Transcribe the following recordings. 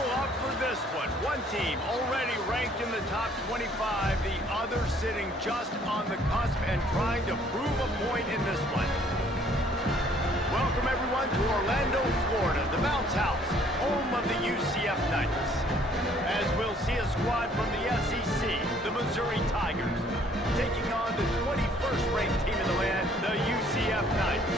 schedule up for this one. One team already ranked in the top 25, the other sitting just on the cusp and trying to prove a point in this one. Welcome everyone to Orlando, Florida, the Bounce House, home of the UCF Knights. As we'll see a squad from the SEC, the Missouri Tigers, taking on the 21st ranked team in the land, the UCF Knights.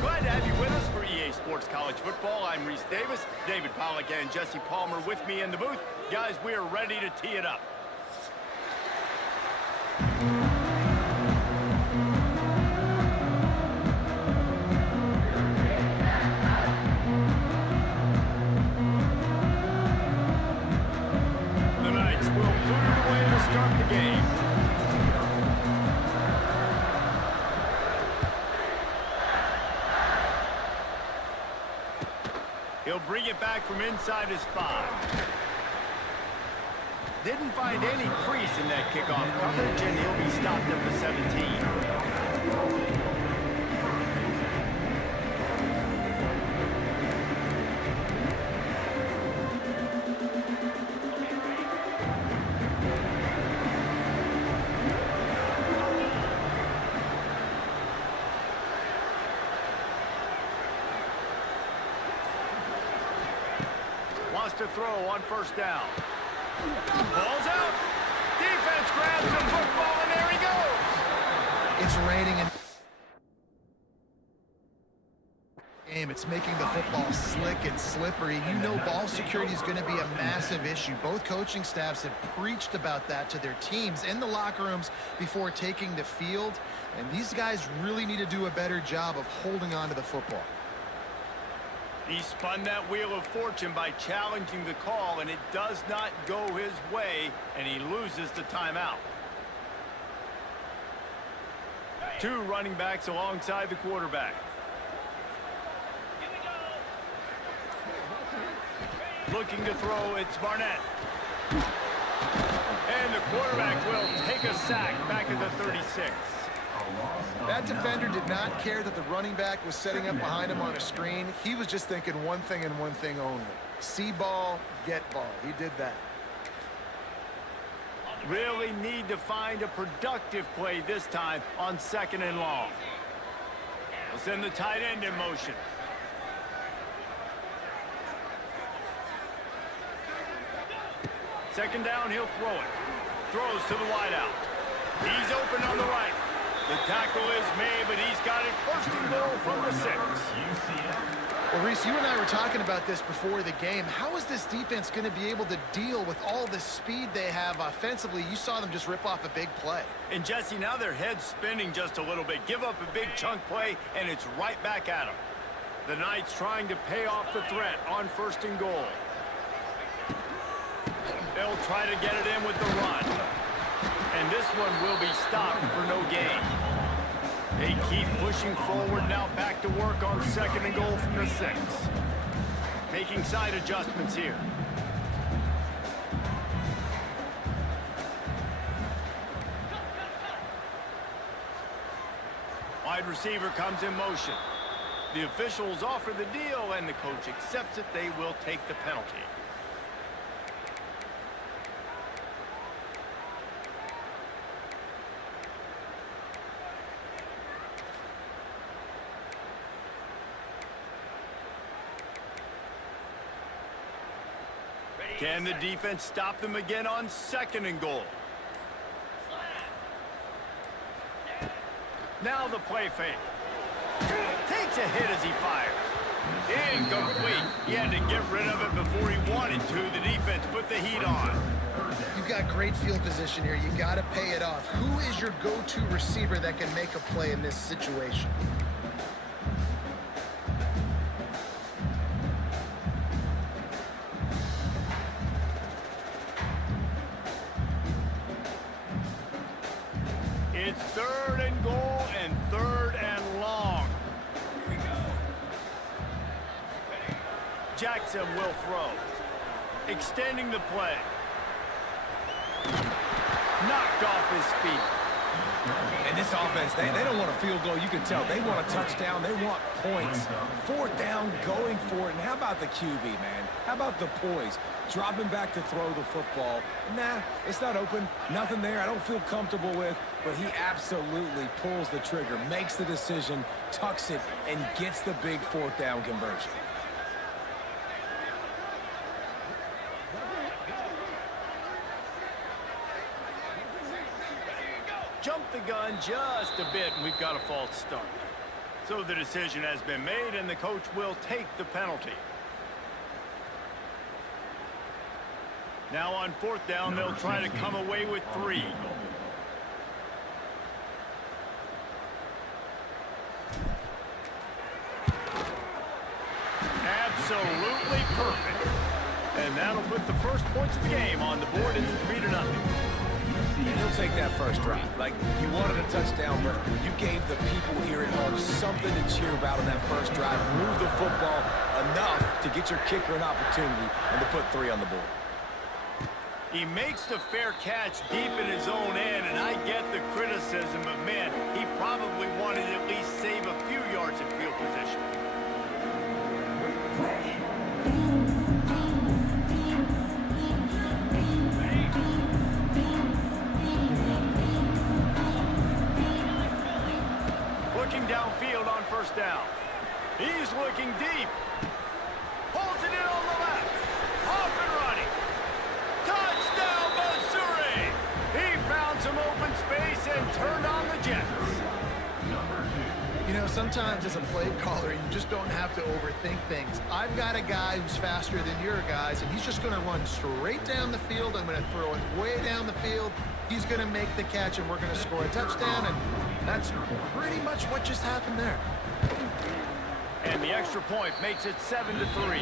Glad to have you with us for EA Sports College Football. I'm Reese Davis, David Pollack and Jesse Palmer with me in the booth. Guys, we are ready to tee it up. The Knights will put it away to start the game. He'll bring it back from inside his 5. Didn't find any crease in that kickoff coverage, and he'll be stopped at the 17. Wants to throw on first down. Ball's out. Defense grabs the football, and there he goes. It's raining and game. It's making the football slick and slippery. You know ball security is going to be a massive issue. Both coaching staffs have preached about that to their teams in the locker rooms before taking the field. And these guys really need to do a better job of holding on to the football. He spun that wheel of fortune by challenging the call, and it does not go his way, and he loses the timeout. Two running backs alongside the quarterback. Looking to throw, it's Barnett. And the quarterback will take a sack back at the 36. That defender did not care that the running back was setting up behind him on a screen. He was just thinking one thing and one thing only. See ball, get ball. He did that. Really need to find a productive play this time on 2nd and long. He'll send the tight end in motion. Second down, he'll throw it. Throws to the wideout. He's open on the right. The tackle is made, but he's got it 1st and goal from the 6. Well, Reese, you and I were talking about this before the game. How is this defense going to be able to deal with all the speed they have offensively? You saw them just rip off a big play. And Jesse, now their head's spinning just a little bit. Give up a big chunk play, and it's right back at them. The Knights trying to pay off the threat on 1st and goal. They'll try to get it in with the run. And this one will be stopped for no gain. They keep pushing forward now, back to work on 2nd and goal from the 6. Making side adjustments here. Wide receiver comes in motion. The officials offer the deal, and the coach accepts it. They will take the penalty. Can the defense stop them again on 2nd and goal? Now the play fake. Takes a hit as he fires. Incomplete. He had to get rid of it before he wanted to. The defense put the heat on. You've got great field position here. You got to pay it off. Who is your go-to receiver that can make a play in this situation? It's 3rd and goal and 3rd and long. Jackson will throw. Extending the play. Knocked off his feet. And this offense, they don't want a field goal. You can tell they want a touchdown. They want points. Fourth down, going for it. And how about the QB, man? How about the poise? Dropping back to throw the football. Nah, it's not open. Nothing there I don't feel comfortable with. But he absolutely pulls the trigger, makes the decision, tucks it, and gets the big fourth down conversion. Jumped the gun just a bit, and we've got a false start. So the decision has been made, and the coach will take the penalty. Now on fourth down, they'll try to come away with 3. Absolutely perfect. And that'll put the first points of the game on the board. It's 3-0. He'll take that first drive. Like, you wanted a touchdown, but you gave the people here at home something to cheer about in that first drive. Move the football enough to get your kicker an opportunity and to put 3 on the board. He makes the fair catch deep in his own end, and I get the criticism, but man, he probably wanted to at least save a few yards in field position. Looking downfield on first down. He's looking deep. Holds it in on the left. Off and running. Touchdown, Missouri! He found some open space and turned on the Jets. You know, sometimes as a play caller, you just don't have to overthink things. I've got a guy who's faster than your guys, and he's just going to run straight down the field. I'm going to throw it way down the field. He's going to make the catch, and we're going to score a touchdown, and that's pretty much what just happened there. And the extra point makes it 7-3.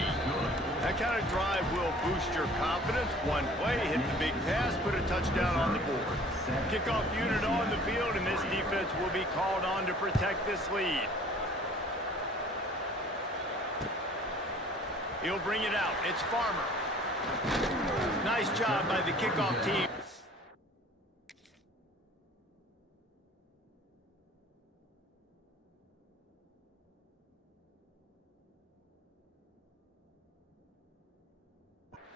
That kind of drive will boost your confidence. One play, hit the big pass, put a touchdown on the board. Kickoff unit on the field, and this defense will be called on to protect this lead. He'll bring it out. It's Farmer. Nice job by the kickoff team.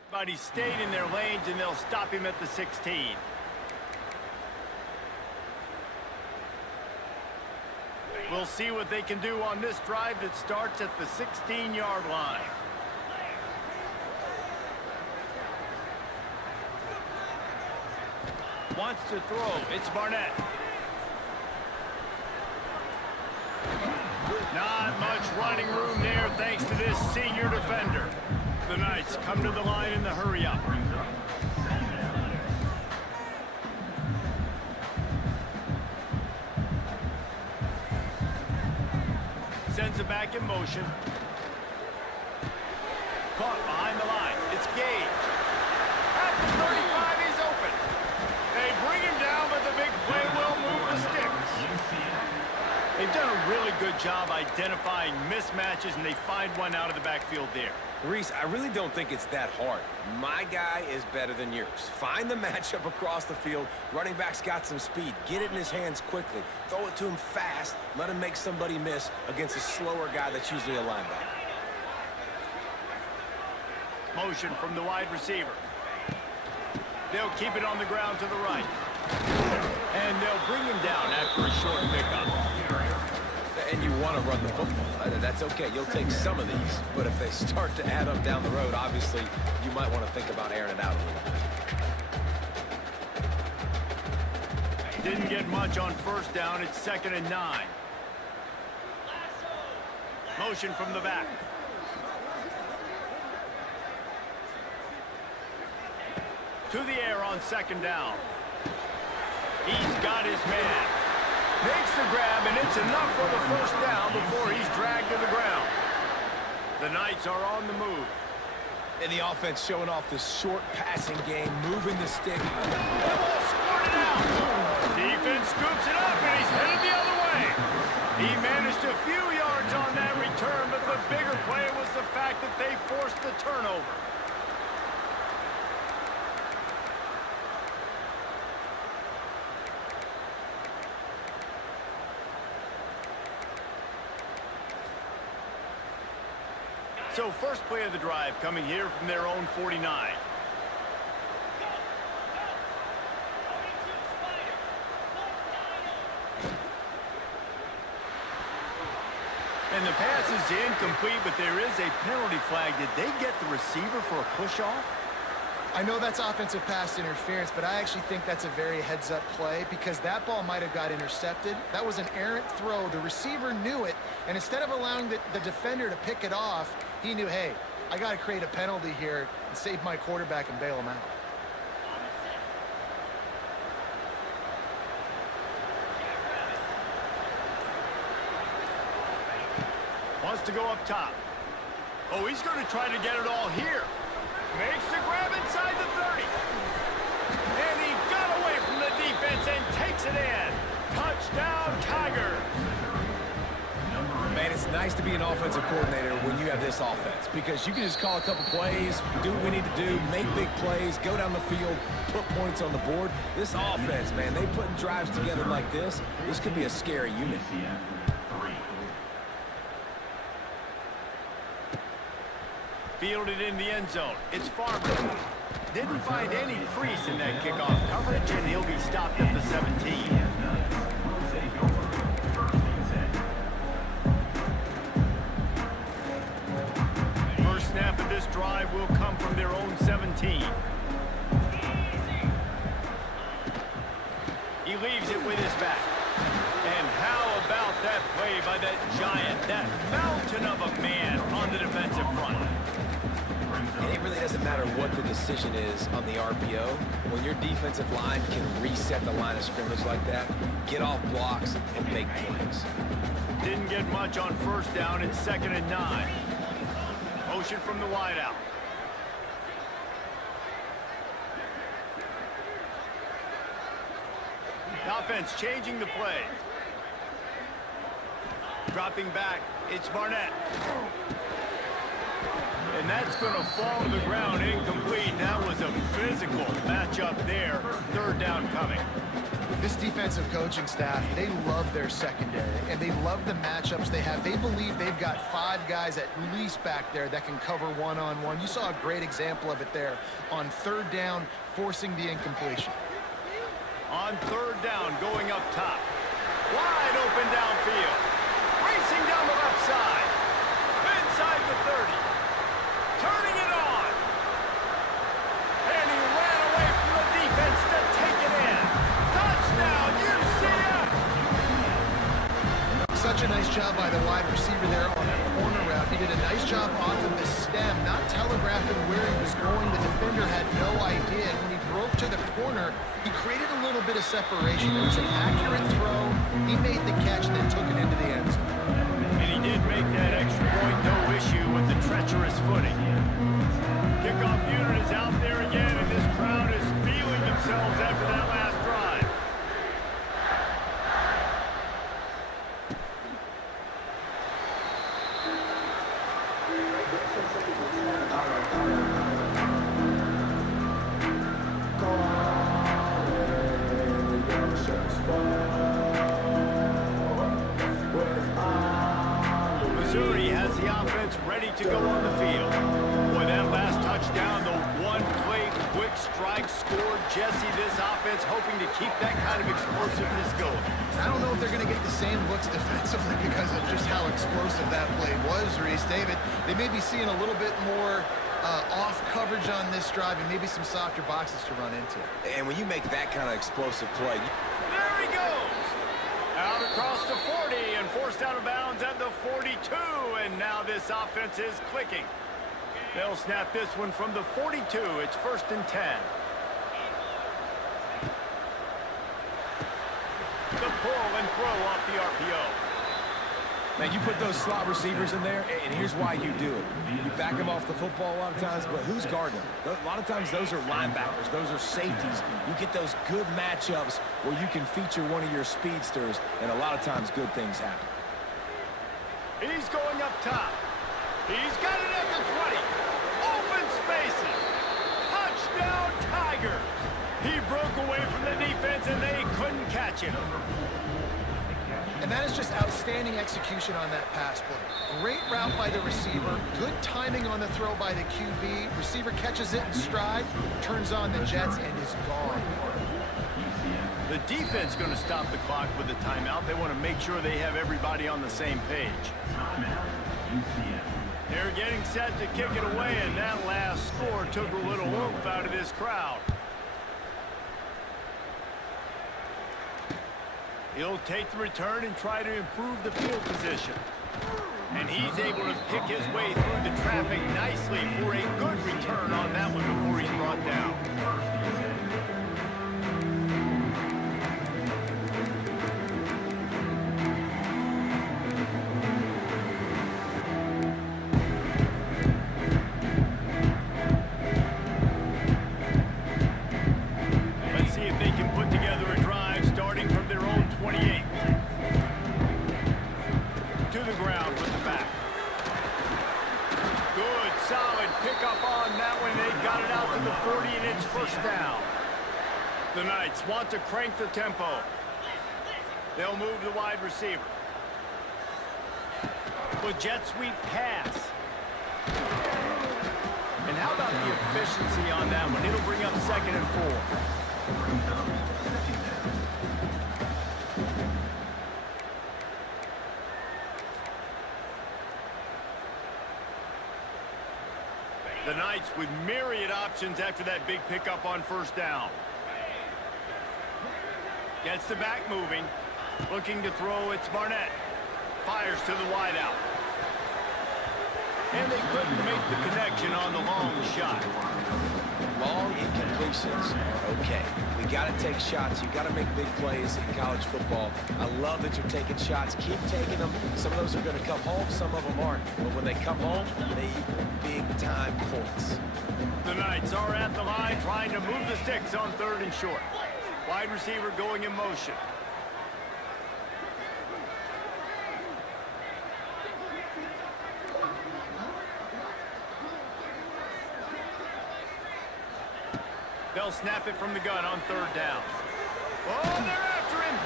But he stayed in their lanes, and they'll stop him at the 16. We'll see what they can do on this drive that starts at the 16-yard line. Wants to throw. It's Barnett. Not much running room there thanks to this senior defender. The Knights come to the line in the hurry-up. Sends it back in motion. Caught behind the line. It's Gage. At the 35, he's open. They bring him down, but the big play will move the sticks. They've done a really good job identifying mismatches, and they find one out of the backfield there. Reese, I really don't think it's that hard. My guy is better than yours. Find the matchup across the field. Running back's got some speed. Get it in his hands quickly. Throw it to him fast. Let him make somebody miss against a slower guy that's usually a linebacker. Motion from the wide receiver. They'll keep it on the ground to the right. And they'll bring him down after a short pickup. And you want to run the football. That's okay. You'll take some of these. But if they start to add up down the road, obviously, you might want to think about airing it out a little bit. Didn't get much on first down. It's 2nd and 9. Motion from the back. To the air on 2nd down. He's got his man. Makes the grab, and it's enough for the first down before he's dragged to the ground. The Knights are on the move. And the offense showing off the short passing game, moving the stick. The ball squirted out. Defense scoops it up, and he's headed the other way. He managed a few yards on that return, but the bigger play was the fact that they forced the turnover. So first play of the drive coming here from their own 49. And the pass is incomplete, but there is a penalty flag. Did they get the receiver for a push-off? I know that's offensive pass interference, but I actually think that's a very heads-up play because that ball might have got intercepted. That was an errant throw. The receiver knew it, and instead of allowing the defender to pick it off, he knew, hey, I got to create a penalty here and save my quarterback and bail him out. Wants to go up top. Oh, he's going to try to get it all here. Makes the grab inside the 30. And he got away from the defense and takes it in. Touchdown, Tiger. Man, it's nice to be an offensive coordinator when you have this offense because you can just call a couple plays, do what we need to do, make big plays, go down the field, put points on the board. This offense, man, they put drives together like this. This could be a scary unit. Fielded in the end zone. It's Farmer. Didn't find any crease in that kickoff coverage, and he'll be stopped at the 17. First snap of this drive will come from their own 17. He leaves it with his back. And how about that play by that giant, that mountain of a man on the defensive front? And it really doesn't matter what the decision is on the RPO. When your defensive line can reset the line of scrimmage like that, get off blocks and make plays. Didn't get much on first down. It's 2nd and 9. Motion from the wideout. Offense changing the play. Dropping back. It's Barnett. And that's going to fall to the ground incomplete. That was a physical matchup there. 3rd down coming. This defensive coaching staff, they love their secondary, and they love the matchups they have. They believe they've got 5 guys at least back there that can cover one-on-one. You saw a great example of it there on 3rd down, forcing the incompletion. On 3rd down, going up top. Wide open downfield. Racing down the left side. Inside the 30. Turning it on. And he ran away from the defense to take it in. Touchdown, UCF! Such a nice job by the wide receiver there on the corner route. He did a nice job off of the stem, not telegraphing where he was going. The defender had no idea. When he broke to the corner, he created a little bit of separation. It was an accurate throw. He made the catch and then took it into the end zone. And he did make that extra point, no issue with the treacherous footing. Kickoff unit is out there again, and this crowd is feeling themselves after that last drive. Missouri has the offense ready to go on the field. Boy, that last touchdown, the one-play quick strike scored. Jesse, this offense hoping to keep that kind of explosiveness going. I don't know if they're going to get the same looks defensively because of just how explosive that play was, Reese. David, they may be seeing a little bit more off coverage on this drive and maybe some softer boxes to run into. And when you make that kind of explosive play... There he goes! Out across the 40 and forced out of bounds at the 42. And now this offense is clicking. They'll snap this one from the 42. It's 1st and 10. The pull and throw off the RPO. Man, you put those slot receivers in there, and here's why you do it. You back them off the football a lot of times, but who's guarding them? A lot of times those are linebackers. Those are safeties. You get those good matchups where you can feature one of your speedsters, and a lot of times good things happen. He's going up top. He's got it at the 20. Open spaces. Touchdown, Tiger. He broke away from the defense, and they couldn't catch him. And that is just outstanding execution on that pass play. Great route by the receiver, good timing on the throw by the QB. Receiver catches it in stride, turns on the jets, and is gone. The defense going to stop the clock with a timeout. They want to make sure they have everybody on the same page. They're getting set to kick it away, and that last score took a little oomph out of this crowd. He'll take the return and try to improve the field position. And he's able to pick his way through the traffic nicely for a good return on that one before he's brought down. Let's see if they can put together a drive starting from their own 28. To the ground with the back. Good, solid pickup on that one. They got it out to the 40, and it's first down. The Knights want to crank the tempo. They'll move the wide receiver. With jet sweep pass. And how about the efficiency on that one? It'll bring up 2nd and 4. The Knights with myriad options after that big pickup on first down. Gets the back moving. Looking to throw, it's Barnett. Fires to the wideout. And they couldn't make the connection on the long shot. Long incompletions are okay. We got to take shots. You got to make big plays in college football. I love that you're taking shots. Keep taking them. Some of those are going to come home. Some of them aren't. But when they come home, they equal big-time points. The Knights are at the line trying to move the sticks on 3rd and short. Wide receiver going in motion. They'll snap it from the gun on 3rd down. Oh, they're after him.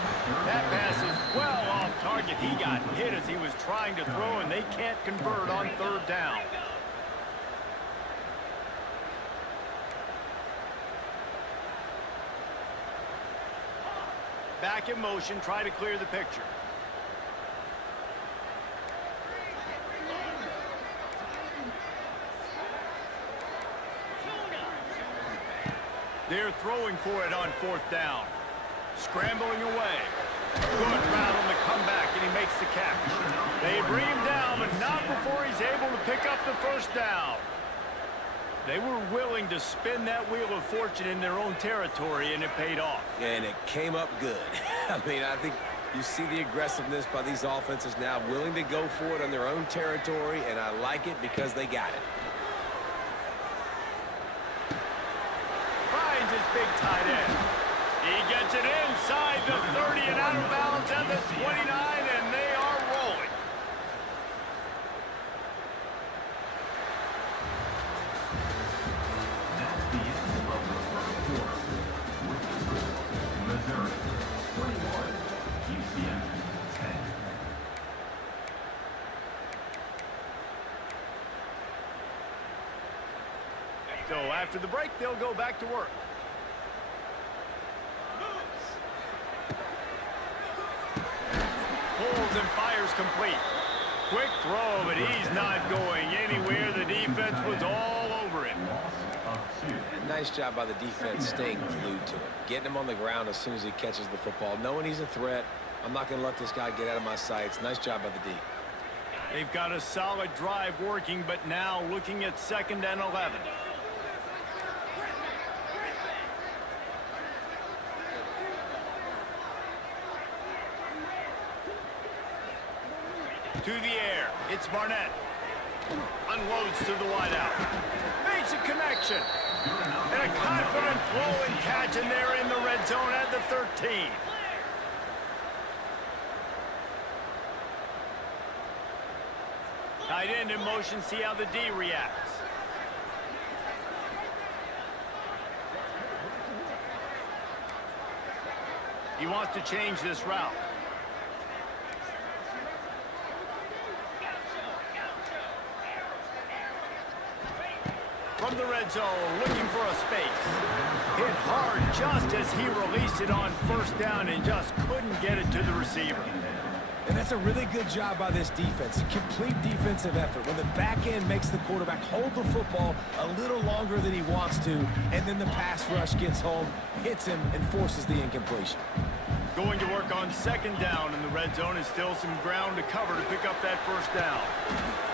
That pass is well off target. He got hit as he was trying to throw, and they can't convert on 3rd down. Back in motion, try to clear the picture. They're throwing for it on 4th down. Scrambling away. Good route on the comeback, and he makes the catch. They bring him down, but not before he's able to pick up the first down. They were willing to spin that wheel of fortune in their own territory, and it paid off. And it came up good. I mean, I think you see the aggressiveness by these offenses now, willing to go for it on their own territory, and I like it because they got it. Finds his big tight end. He gets it inside the 30 and out of bounds at the 29, and they are rolling. That's the end of the first quarter. Missouri 21, UCF 10. So after the break, they'll go back to work. Pulls and fires complete. Quick throw, but he's not going anywhere. The defense was all over him. Nice job by the defense staying glued to him. Getting him on the ground as soon as he catches the football. Knowing he's a threat, I'm not going to let this guy get out of my sights. Nice job by the D. They've got a solid drive working, but now looking at 2nd and 11. To the air, it's Barnett. Unloads to the wideout. Makes a connection. And a confident throw and catch, and they're in the red zone at the 13. Tight end in motion, see how the D reacts. He wants to change this route. from the red zone, looking for a space. Hit hard just as he released it on first down and just couldn't get it to the receiver. And that's a really good job by this defense. A complete defensive effort. When the back end makes the quarterback hold the football a little longer than he wants to, and then the pass rush gets home, hits him, and forces the incompletion. Going to work on second down in the red zone, and still some ground to cover to pick up that first down.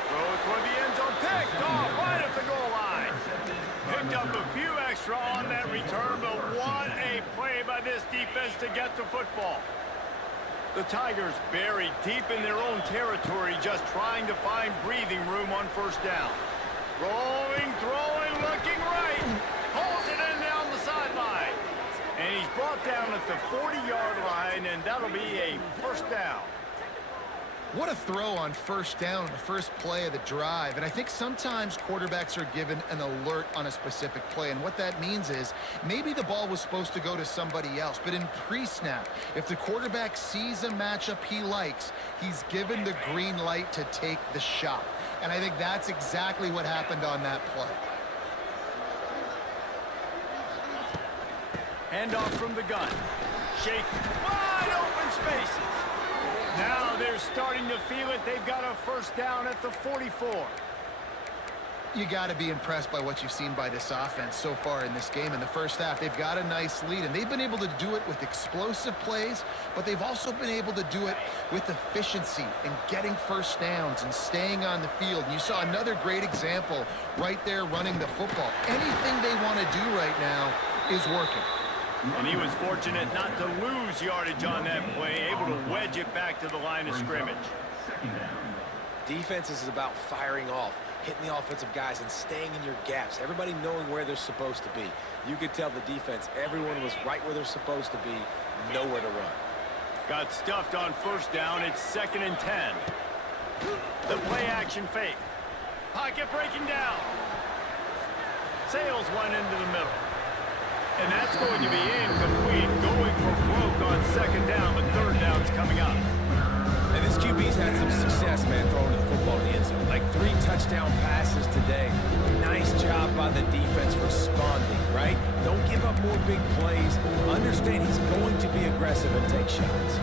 Throw toward the end zone, picked off right at the goal line. Picked up a few extra on that return, but what a play by this defense to get the football. The Tigers buried deep in their own territory, just trying to find breathing room on first down. Rolling, throwing, looking right. Pulls it in down the sideline. And he's brought down at the 40-yard line, and that'll be a first down. What a throw on first down, the first play of the drive. And I think sometimes quarterbacks are given an alert on a specific play. And what that means is maybe the ball was supposed to go to somebody else. But in pre-snap, if the quarterback sees a matchup he likes, he's given the green light to take the shot. And I think that's exactly what happened on that play. Handoff from the gun. Shake. Wide open spaces. Now they're starting to feel it. They've got a first down at the 44. You got to be impressed by what you've seen by this offense so far in this game. In the first half, they've got a nice lead, and they've been able to do it with explosive plays, but they've also been able to do it with efficiency and getting first downs and staying on the field. And you saw another great example right there running the football. Anything they want to do right now is working. And he was fortunate not to lose yardage on that play, able to wedge it back to the line of scrimmage. Defense is about firing off, hitting the offensive guys and staying in your gaps. Everybody knowing where they're supposed to be. You could tell the defense, everyone was right where they're supposed to be, nowhere to run. Got stuffed on first down. It's 2nd and 10. The play action fake. Pocket breaking down. Sails one into the middle. And that's going to be incomplete, going for broke on second down, but third down's coming up. And this QB's had some success, man, throwing the football in the end zone. Like 3 touchdown passes today. Nice job by the defense responding, right? Don't give up more big plays. Understand he's going to be aggressive and take shots.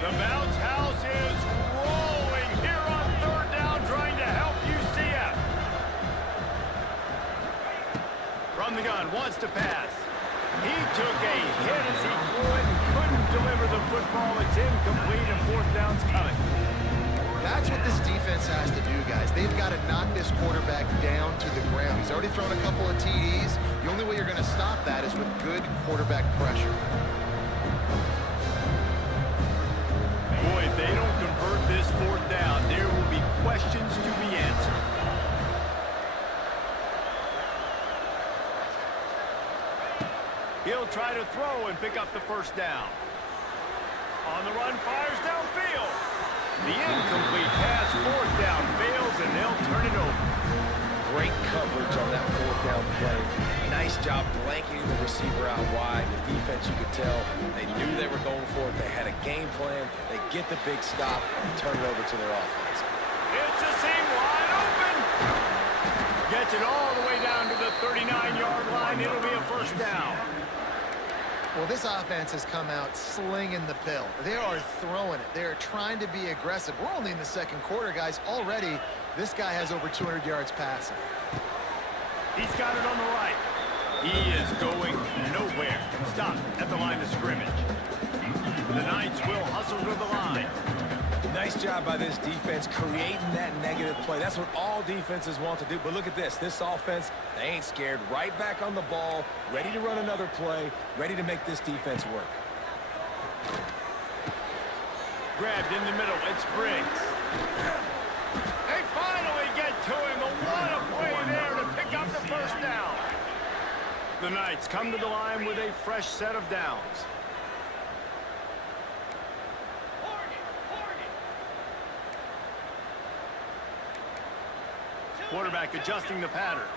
The bounce house is rolling here on third down, trying to help UCF. From the gun, wants to pass. He took a hit as he threw it and couldn't deliver the football. It's incomplete and fourth down's coming. That's what this defense has to do, guys. They've got to knock this quarterback down to the ground. He's already thrown a couple of TDs. The only way you're going to stop that is with good quarterback pressure. Boy, if they don't convert this fourth down, there will be questions to be answered. He'll try to throw and pick up the first down. On the run, fires downfield. The incomplete pass, fourth down, fails, and they'll turn it over. Great coverage on that fourth down play. Nice job blanketing the receiver out wide. The defense, you could tell, they knew they were going for it. They had a game plan. They get the big stop and turn it over to their offense. It's a seam wide open. Gets it all the way down to the 39-yard line. It'll be a first down. Well, this offense has come out slinging the pill. They are throwing it. They are trying to be aggressive. We're only in the second quarter, guys. Already, this guy has over 200 yards passing. He's got it on the right. He is going nowhere. Stop at the line of scrimmage. The Knights will hustle to the line. Nice job by this defense creating that negative play. That's what all defenses want to do. But look at this. This offense, they ain't scared. Right back on the ball, ready to run another play, ready to make this defense work. Grabbed in the middle. It's Briggs. They finally get to him. What a play there to pick up the first down. The Knights come to the line with a fresh set of downs. Quarterback adjusting the pattern.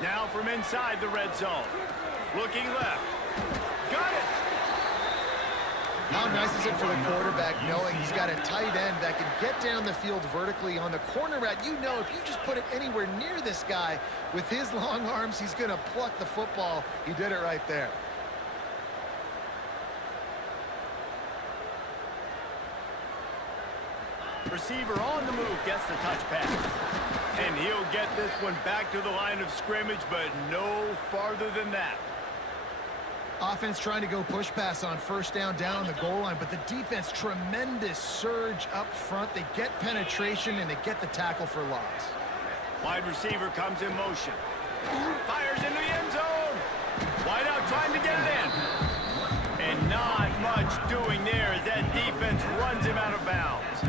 Now from inside the red zone. Looking left. Got it. How nice is it for the quarterback knowing he's got a tight end that can get down the field vertically on the corner route? You know, if you just put it anywhere near this guy with his long arms, he's going to pluck the football. He did it right there. Receiver on the move gets the touch pass. And he'll get this one back to the line of scrimmage, but no farther than that. Offense trying to go push pass on first down on the goal line, but the defense, tremendous surge up front. They get penetration, and they get the tackle for loss. Wide receiver comes in motion. Fires into the end zone. Wide out trying to get it in. And not much doing there as that defense runs him out of bounds.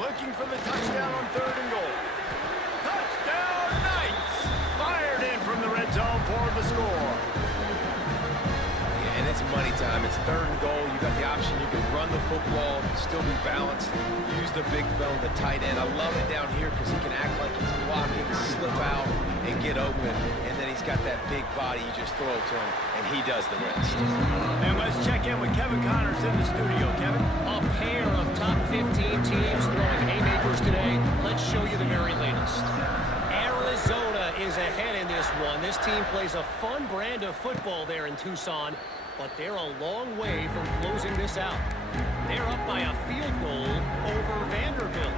Looking for the touchdown on 3rd and goal. Touchdown Knights! Fired in from the red zone for the score. Yeah, and it's money time. It's 3rd and goal. You got the option. You can run the football, still be balanced, use the big fella, the tight end. I love it down here because he can act like he's blocking, slip out, and get open. And then he's got that big body. You just throw it to him, and he does the rest. And let's check in with Kevin Connors in the studio. Kevin? A pair of top 15 teams throwing haymakers today. Let's show you the very latest. Arizona is ahead in this one. This team plays a fun brand of football there in Tucson, but they're a long way from closing this out. They're up by a field goal over Vanderbilt.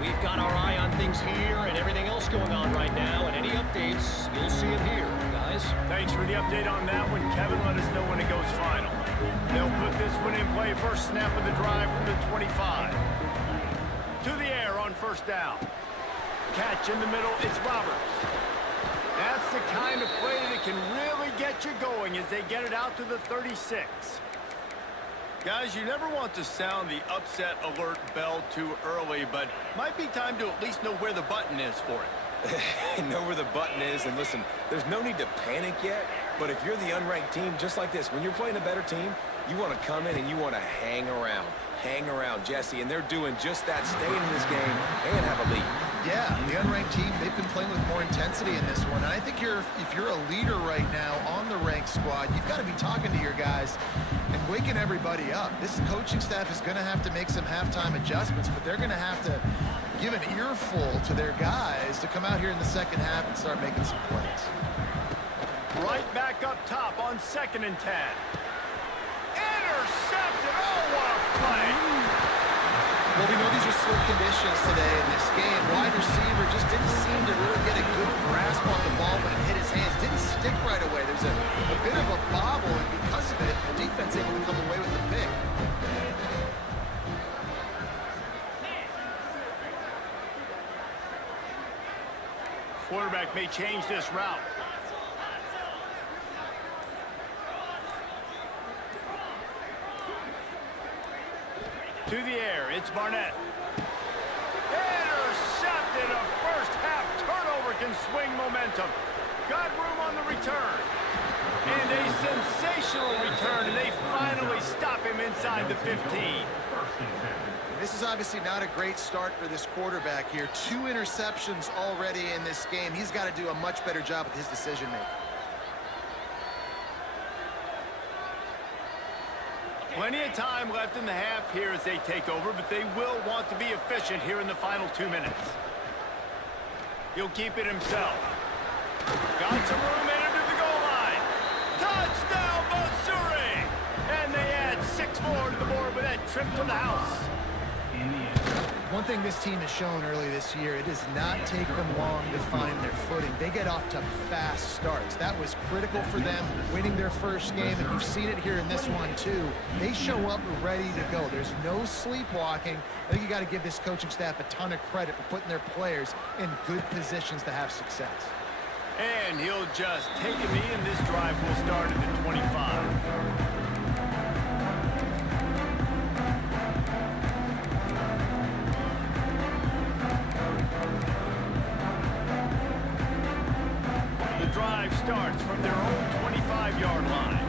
We've got our eye on things here and everything else going on right now, and any updates, you'll see it here, guys. Thanks for the update on that one, Kevin. Let us know when it goes final. They'll put this one in play. First snap of the drive from the 25. To the air on first down. Catch in the middle. It's Roberts. That's the kind of play that can really get you going as they get it out to the 36. Guys, you never want to sound the upset alert bell too early, but might be time to at least know where the button is for it. Know where the button is, and listen, there's no need to panic yet, but if you're the unranked team, just like this, when you're playing a better team, you want to come in and you want to hang around, Jesse, and they're doing just that, staying in this game and have a lead. Yeah, the unranked team, they've been playing with more intensity in this one. And I think if you're a leader right now on the ranked squad, you've got to be talking to your guys and waking everybody up. This coaching staff is going to have to make some halftime adjustments, but they're going to have to give an earful to their guys to come out here in the second half and start making some plays. Right back up top on 2nd and 10. Intercepted. Oh, what a play. Well, we know these are slick conditions today in this game. Wide receiver just didn't seem to really get a good grasp on the ball when it hit his hands. Didn't stick right away. There's a bit of a bobble, and because of it, the defense able to come away with the pick. Quarterback may change this route. To the air, it's Barnett. Intercepted. A first half turnover can swing momentum. Got room on the return. And a sensational return, and they finally stop him inside the 15. This is obviously not a great start for this quarterback here. 2 interceptions already in this game. He's got to do a much better job with his decision-making. Plenty of time left in the half here as they take over, but they will want to be efficient here in the final 2 minutes. He'll keep it himself. Got some room into the goal line. Touchdown, Missouri! And they add 6 more to the board with that trip to the house. One thing this team has shown early this year, it does not take them long to find their footing. They get off to fast starts. That was critical for them, winning their first game, and you've seen it here in this one too. They show up ready to go. There's no sleepwalking. I think you got to give this coaching staff a ton of credit for putting their players in good positions to have success. And he'll just take a knee, and this drive will start at the 25. Drive starts from their own 25-yard line.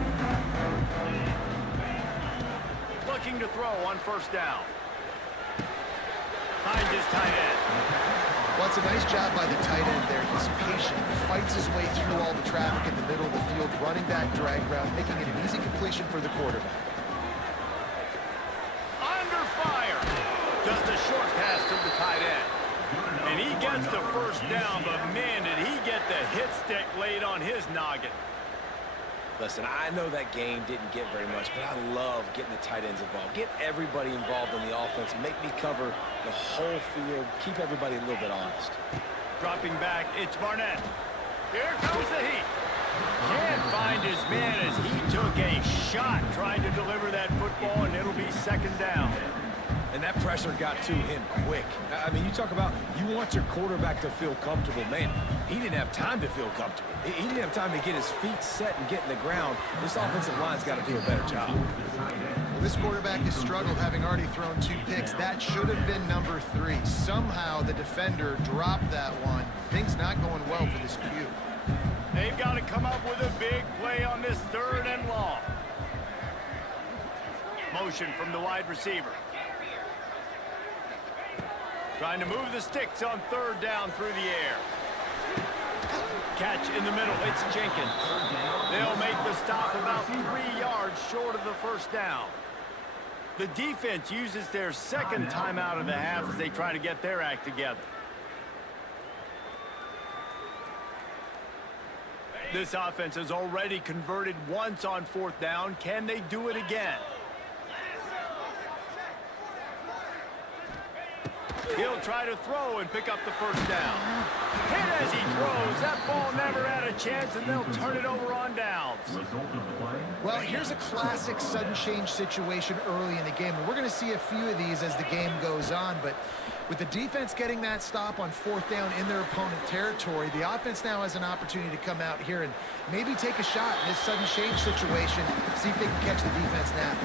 Looking to throw on first down. Finds his tight end. Well, it's a nice job by the tight end there. He's patient, fights his way through all the traffic in the middle of the field, running that drag route, making it an easy completion for the quarterback. Under fire. Just a short pass to the tight end. And he gets the first down, but man, did he get the hit stick laid on his noggin. Listen, I know that game didn't get very much, but I love getting the tight ends involved. Get everybody involved in the offense. Make me cover the whole field. Keep everybody a little bit honest. Dropping back, it's Barnett. Here comes the heat. Can't find his man as he took a shot trying to deliver that football, and it'll be second down. And that pressure got to him quick. I mean, you talk about you want your quarterback to feel comfortable. Man, he didn't have time to feel comfortable. He didn't have time to get his feet set and get in the ground. This offensive line's got to do a better job. Well, this quarterback has struggled, having already thrown 2 picks. That should have been number 3. Somehow the defender dropped that one. Things not going well for this Q. They've got to come up with a big play on this 3rd and long. Motion from the wide receiver. Trying to move the sticks on 3rd down through the air. Catch in the middle. It's Jenkins. They'll make the stop about 3 yards short of the first down. The defense uses their second timeout of the half as they try to get their act together. This offense has already converted once on 4th down. Can they do it again? He'll try to throw and pick up the first down. Hit as he throws. That ball never had a chance, and they'll turn it over on downs. Well, here's a classic sudden change situation early in the game. And we're going to see a few of these as the game goes on. But with the defense getting that stop on 4th down in their opponent territory, the offense now has an opportunity to come out here and maybe take a shot in this sudden change situation, see if they can catch the defense now.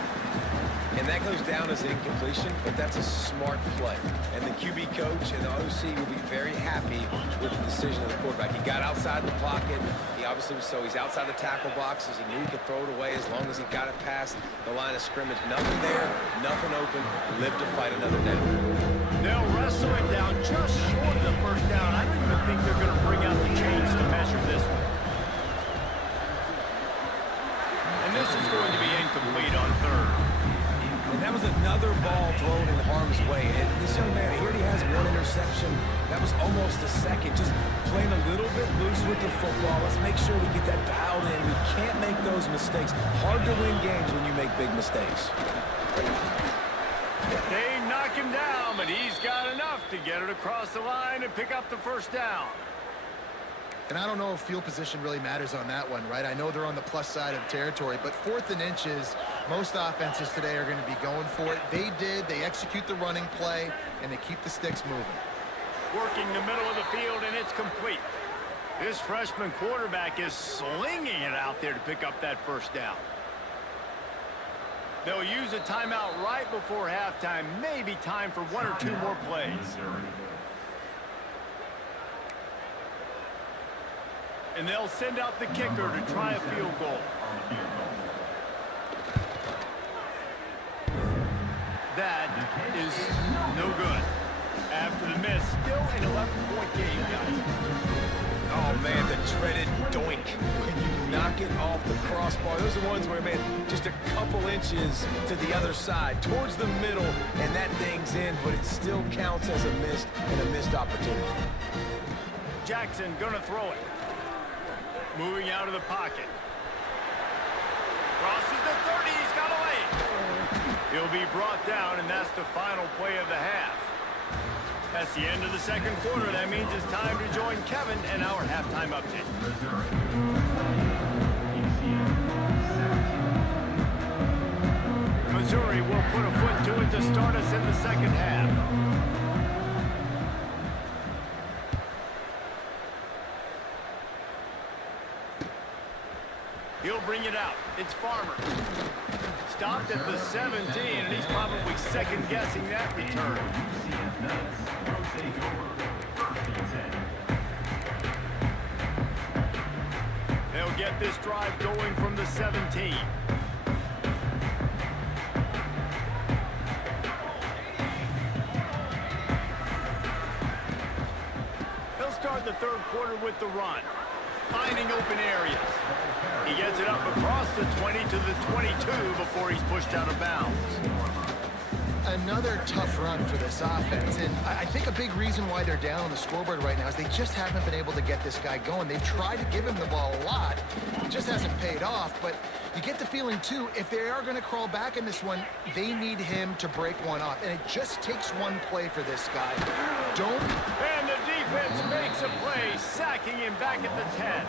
And that goes down as an incompletion, but that's a smart play. And the QB coach and the OC will be very happy with the decision of the quarterback. He got outside the pocket. He obviously was he's outside the tackle boxes. He knew he could throw it away as long as he got it past the line of scrimmage. Nothing there, nothing open. Live to fight another down. They'll wrestle it down just short of the first down. I don't even think they're going to bring out the chains to measure this one. And this is going to be incomplete on 3rd. And that was another ball thrown in harm's way. And this young man, he already has 1 interception. That was almost a second. Just playing a little bit loose with the football. Let's make sure we get that dialed in. We can't make those mistakes. Hard to win games when you make big mistakes. They knock him down, but he's got enough to get it across the line and pick up the first down. And I don't know if field position really matters on that one, right? I know they're on the plus side of territory, but 4th and inches, most offenses today are going to be going for it. They did. They execute the running play, and they keep the sticks moving. Working the middle of the field, and it's complete. This freshman quarterback is slinging it out there to pick up that first down. They'll use a timeout right before halftime. Maybe time for 1 or 2 more plays. And they'll send out the kicker to try a field goal. That is no good. After the miss, still an 11-point game, guys. Oh, man, the dreaded doink. When you knock it off the crossbar, those are ones where, man, just a couple inches to the other side, towards the middle, and that thing's in, but it still counts as a missed and a missed opportunity. Jackson gonna throw it. Moving out of the pocket. Crosses the 30, he's got a lane. He'll be brought down, and that's the final play of the half. That's the end of the second quarter. That means it's time to join Kevin and our halftime update. Missouri will put a foot to it to start us in the second half. He'll bring it out. It's Farmer. Stopped at the 17, and he's probably second-guessing that return. They'll get this drive going from the 17. the third quarter with the run, finding open areas. He gets it up across the 20 to the 22 before he's pushed out of bounds. Another tough run for this offense, and I think a big reason why they're down on the scoreboard right now is they just haven't been able to get this guy going. They've tried to give him the ball a lot. It just hasn't paid off, but you get the feeling, too, if they are going to crawl back in this one, they need him to break one off, and it just takes one play for this guy. And the defense makes a play, sacking him back at the 10.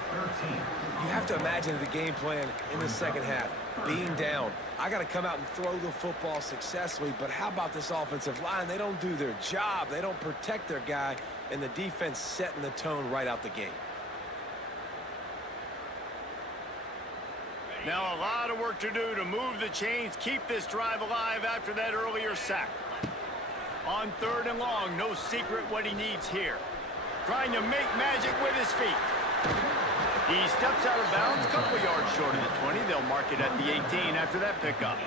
You have to imagine the game plan in the second half. Being down, I got to come out and throw the football successfully, but how about this offensive line? They don't do their job. They don't protect their guy, and the defense setting the tone right out the gate. Now a lot of work to do to move the chains, keep this drive alive after that earlier sack. On 3rd and long, no secret what he needs here. Trying to make magic with his feet. He steps out of bounds, a couple of yards short of the 20. They'll mark it at the 18 after that pickup.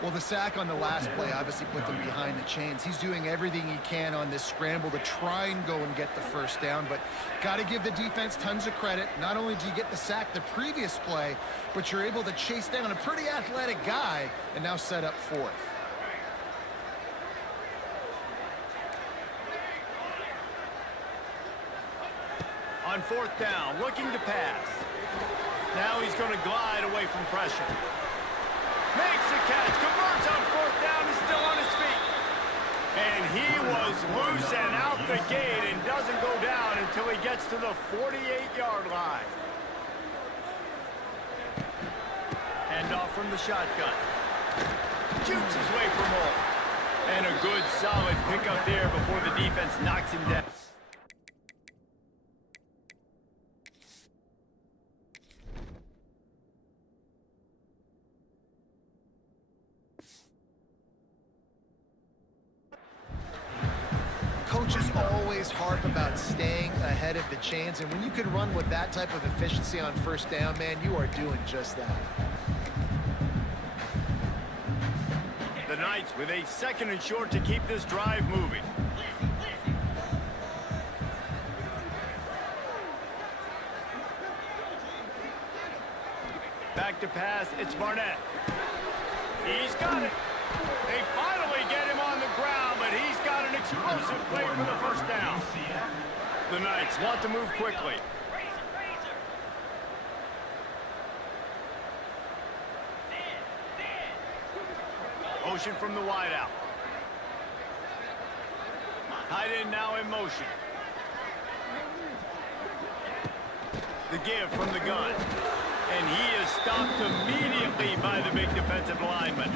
Well, the sack on the last play obviously put them behind the chains. He's doing everything he can on this scramble to try and go and get the first down, but got to give the defense tons of credit. Not only do you get the sack the previous play, but you're able to chase down a pretty athletic guy and now set up 4th. On 4th down, looking to pass. Now he's going to glide away from pressure. Makes the catch, converts on 4th down, is still on his feet. And he was loose and out the gate and doesn't go down until he gets to the 48-yard line. Hand off from the shotgun. Shoots his way from home. And a good, solid pickup there before the defense knocks him down. Coaches always harp about staying ahead of the chains, and when you can run with that type of efficiency on 1st down, man, you are doing just that. The Knights with a 2nd and short to keep this drive moving. Back to pass, it's Barnett. He's got it. They finally get him on the ground, but he's got an explosive play for the first down. The Knights want to move quickly. Motion from the wideout. Tight end now in motion. The give from the gun. And he is stopped immediately by the big defensive lineman.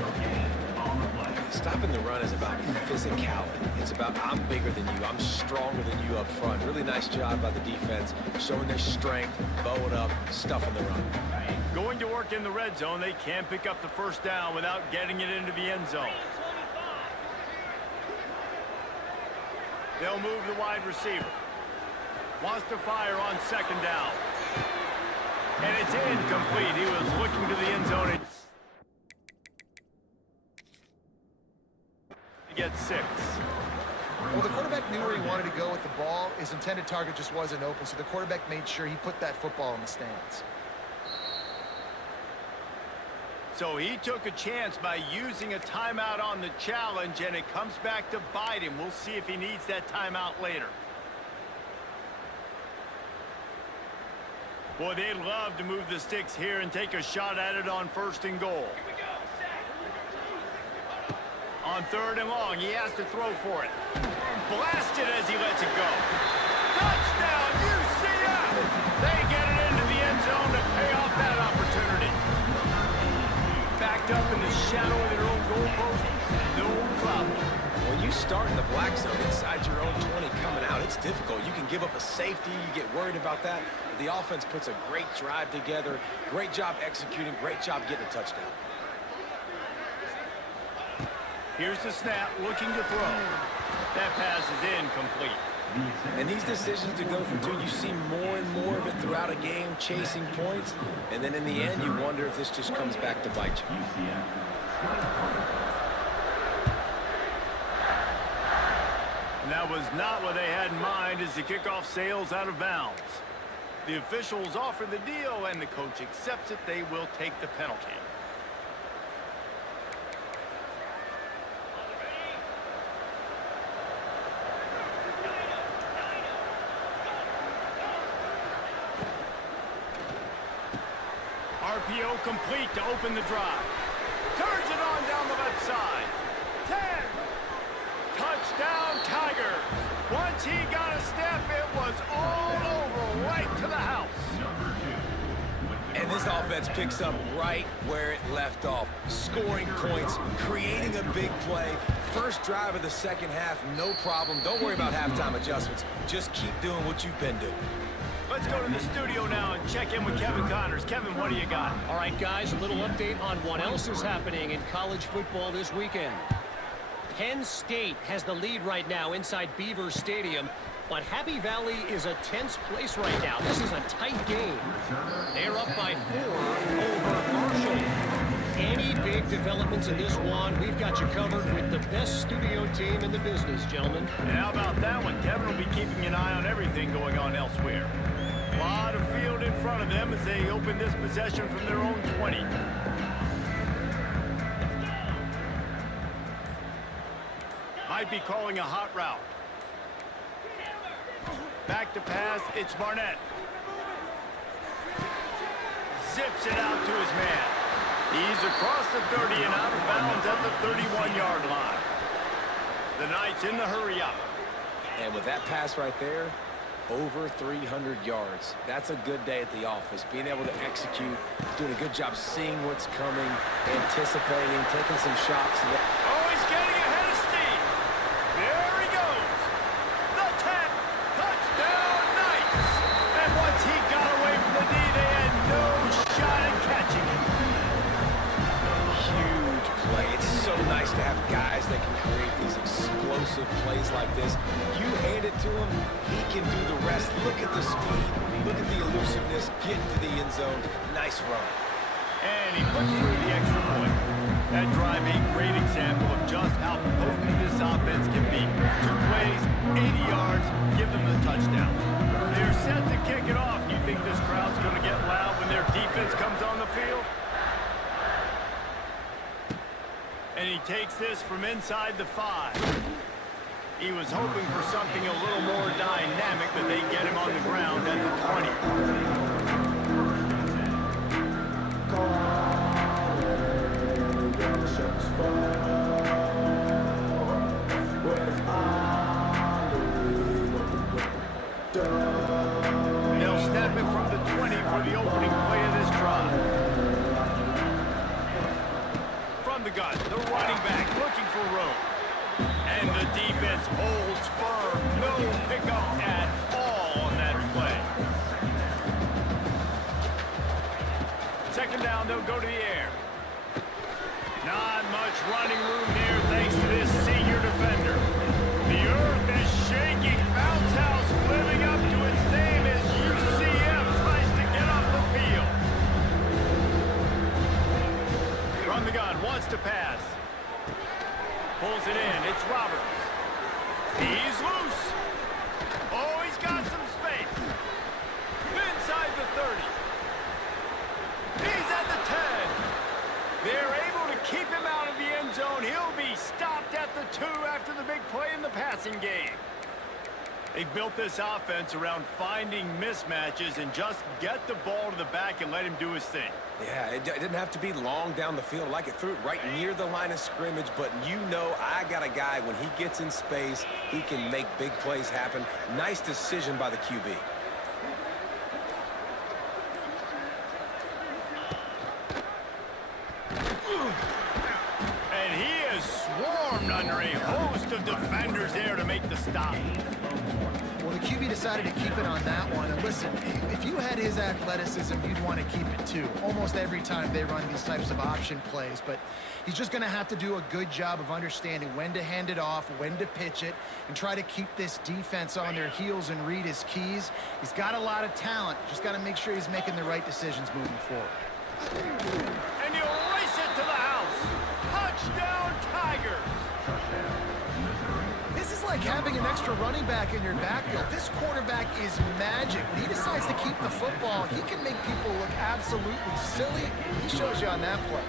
Stopping the run is about physicality. It's about I'm bigger than you. I'm stronger than you up front. Really nice job by the defense, showing their strength, bow it up, stuffing the run. Going to work in the red zone, they can't pick up the first down without getting it into the end zone. They'll move the wide receiver. Wants to fire on 2nd down. And it's incomplete. He was looking to the end zone. He gets 6. Well, the quarterback knew where he wanted to go with the ball. His intended target just wasn't open, so the quarterback made sure he put that football in the stands. So he took a chance by using a timeout on the challenge, and it comes back to bite him. We'll see if he needs that timeout later. Boy, they'd love to move the sticks here and take a shot at it on 1st and goal. On 3rd and long, he has to throw for it. Blasted as he lets it go. Touchdown, UCF! They get it into the end zone to pay off that opportunity. Backed up in the shadow of their own goalpost, no problem. When you start in the black zone inside your own 20 coming out, it's difficult. You can give up a safety. You get worried about that. The offense puts a great drive together. Great job executing. Great job getting a touchdown. Here's the snap, looking to throw. That pass is incomplete. And these decisions to go for 2, you see more and more of it throughout a game, chasing points. And then in the end, you wonder if this just comes back to bite you. And that was not what they had in mind as the kickoff sails out of bounds. The officials offer the deal, and the coach accepts it. They will take the penalty. RPO complete to open the drive. Turns it on down the left side. 10. Touchdown, Tigers. Once he got a step, it was all over, right to the house. And this offense picks up right where it left off. Scoring points, creating a big play. First drive of the second half, no problem. Don't worry about halftime adjustments. Just keep doing what you've been doing. Let's go to the studio now and check in with Kevin Connors. Kevin, what do you got? All right, guys, a little update on what else is happening in college football this weekend. Penn State has the lead right now inside Beaver Stadium, but Happy Valley is a tense place right now. This is a tight game. They're up by 4 over Marshall. Any big developments in this one, we've got you covered with the best studio team in the business, gentlemen. And how about that one? Kevin will be keeping an eye on everything going on elsewhere. A lot of field in front of them as they open this possession from their own 20. Might be calling a hot route. Back to pass, it's Barnett. Zips it out to his man. He's across the 30 and out of bounds at the 31-yard line. The Knights in the hurry up. And with that pass right there, over 300 yards. That's a good day at the office. Being able to execute, doing a good job seeing what's coming, anticipating, taking some shots. Oh, he's getting ahead of steam. There he goes. The 10. Touchdown, Knights. And once he got away from the knee, they had no shot at catching him. Huge play. It's so nice to have guys that can create these explosive plays like this. You hand it to him, he can do the rest. Look at the speed, look at the elusiveness, get into the end zone. Nice run. And he puts through the extra point. That drive a great example of just how potent this offense can be. 2 plays, 80 yards, give them the touchdown. They're set to kick it off. You think this crowd's going to get loud when their defense comes on the field? And he takes this from inside the 5. He was hoping for something a little more dynamic, but they get him on the ground at the 20. They'll snap it from the 20 for the opening play of this drive. From the gun, the running back looking for room. And the defense holds firm. No pickup at all on that play. Second down, they'll go to the air. Not much running room there thanks to this senior defender. The earth is shaking. Bounce house living up to its name as UCF tries to get off the field. From the gun, wants to pass. Pulls it in. It's Roberts. He's loose. Oh, he's got some space. Inside the 30. He's at the 10. They're able to keep him out of the end zone. He'll be stopped at the 2 after the big play in the passing game. They've built this offense around finding mismatches and just get the ball to the back and let him do his thing. Yeah, it didn't have to be long down the field. Like it threw it right near the line of scrimmage, but you know I got a guy, when he gets in space, he can make big plays happen. Nice decision by the QB. And he is swarmed under a host of defenders there to make the stop. Well, the QB decided to keep it on that one. And listen, if you had his athleticism, you'd want to keep it too. Almost every time they run these types of option plays. But he's just going to have to do a good job of understanding when to hand it off, when to pitch it, and try to keep this defense on their heels and read his keys. He's got a lot of talent. Just got to make sure he's making the right decisions moving forward. And he'll race it to the house. Touchdown, Tigers. This is like like having an extra running back in your backfield. This quarterback is magic. When he decides to keep the football, he can make people look absolutely silly. He shows you on that play.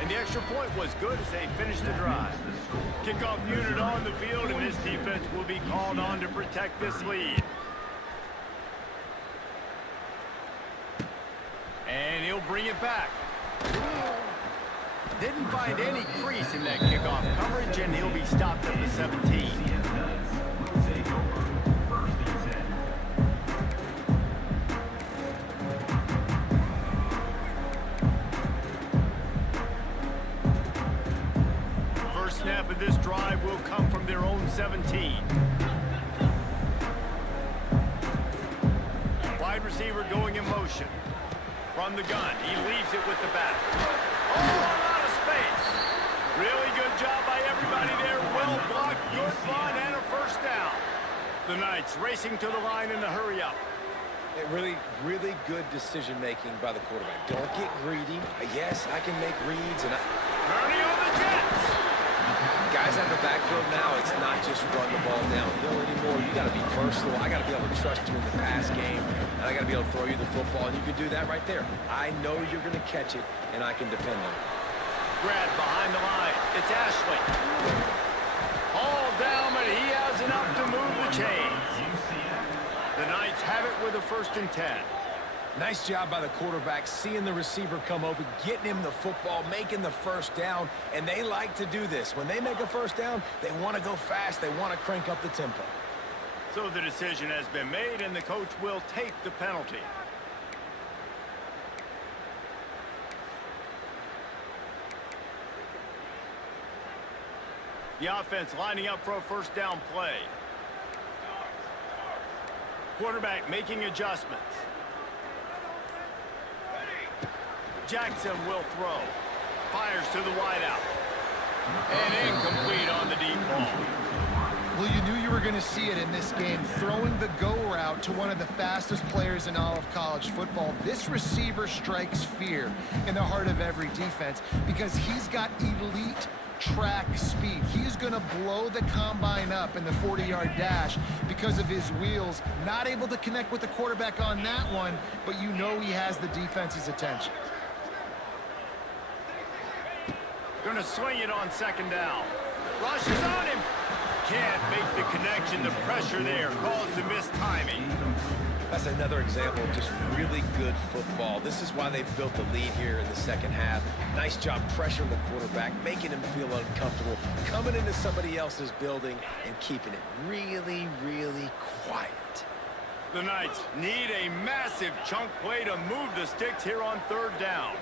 And the extra point was good as they finished the drive. Kickoff unit on the field, and this defense will be called on to protect this lead. And he'll bring it back. Didn't find any crease in that kickoff coverage, and he'll be stopped at the 17. First snap of this drive will come from their own 17. Wide receiver going in motion. From the gun, he leaves it with the back. Oh, a lot of space. Really good job by everybody there. Well blocked, good run, and a first down. The Knights racing to the line in the hurry up. Really good decision-making by the quarterback. Don't get greedy. Yes, I can make reads. And Ernie on the Jets. guys out of the backfield now, it's not just run the ball downhill anymore. You got to be versatile. I got to be able to trust you in the pass game, and I got to be able to throw you the football, and you can do that right there. I know you're going to catch it, and I can depend on it. Grab behind the line. It's Ashley. All down, but he has enough to move the chains. The Knights have it with a 1st and 10. Nice job by the quarterback, seeing the receiver come open, getting him the football, making the first down, and they like to do this. When they make a first down, they want to go fast. They want to crank up the tempo. So the decision has been made, and the coach will take the penalty. The offense lining up for a first down play. Quarterback making adjustments. Jackson will throw. Fires to the wideout. And incomplete on the deep ball. Well, you knew you were going to see it in this game, throwing the go route to one of the fastest players in all of college football. This receiver strikes fear in the heart of every defense because he's got elite track speed. He's going to blow the combine up in the 40-yard dash because of his wheels. Not able to connect with the quarterback on that one, but you know he has the defense's attention. Going to swing it on 2nd down. Rushes on him. Can't make the connection. The pressure there caused the missed timing. That's another example of just really good football. This is why they've built the lead here in the second half. Nice job pressuring the quarterback, making him feel uncomfortable, coming into somebody else's building and keeping it really, really quiet. The Knights need a massive chunk play to move the sticks here on 3rd down.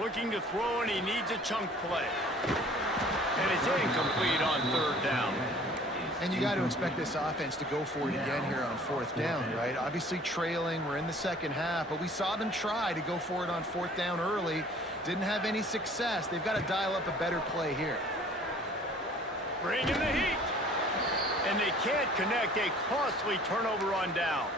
Looking to throw, and he needs a chunk play. And it's incomplete on 3rd down. And you got to expect this offense to go for it again here on 4th down, right? Obviously trailing, we're in the second half, but we saw them try to go for it on 4th down early. Didn't have any success. They've got to dial up a better play here. Bringing the heat. And they can't connect. A costly turnover on downs.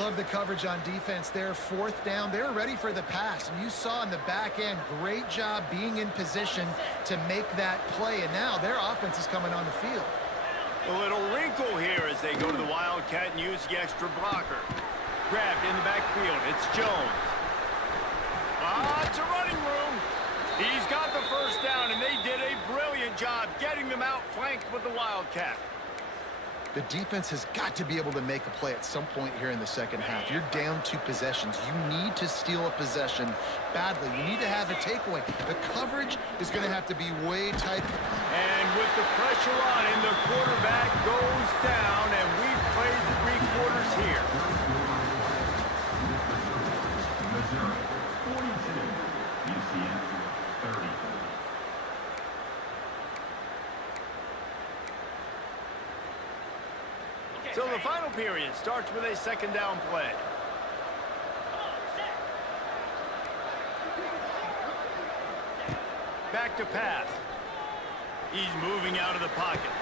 Love the coverage on defense there. 4th down, they're ready for the pass. And you saw in the back end, great job being in position to make that play. And now their offense is coming on the field. A little wrinkle here as they go to the Wildcat and use the extra blocker. Grabbed in the backfield. It's Jones. It's a running room. He's got the first down, and they did a brilliant job getting them out flanked with the Wildcat. The defense has got to be able to make a play at some point here in the second half. You're down 2 possessions. You need to steal a possession badly. You need to have a takeaway. The coverage is going to have to be way tighter. And with the pressure on him, the quarterback goes down, and we've played 3 quarters here. Missouri, 42. UCF, 30. So the final period starts with a 2nd down play. Back to pass. He's moving out of the pocket.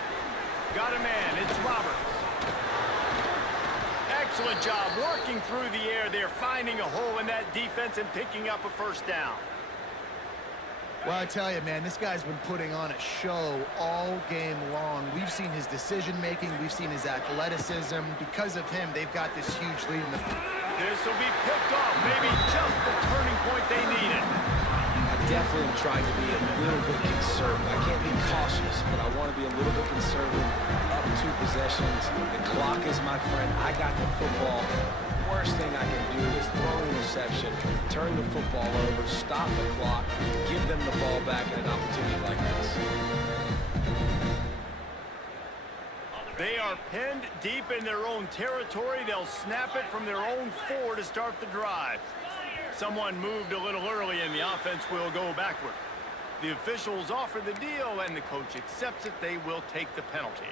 Got a man. It's Roberts. Excellent job working through the air there, finding a hole in that defense and picking up a first down. Well, I tell you, man, this guy's been putting on a show all game long. We've seen his decision-making. We've seen his athleticism. Because of him, they've got this huge lead in the... This will be picked off. Maybe just the turning point they needed. I definitely am trying to be a little bit conservative. I can't be cautious, but I want to be a little bit conservative. Up 2 possessions. The clock is my friend. I got the football. Worst thing I can do is throw an interception, turn the football over, stop the clock, give them the ball back in an opportunity like this. They are pinned deep in their own territory. They'll snap it from their own 4 to start the drive. Someone moved a little early and the offense will go backward. The officials offer the deal and the coach accepts it. They will take the penalty.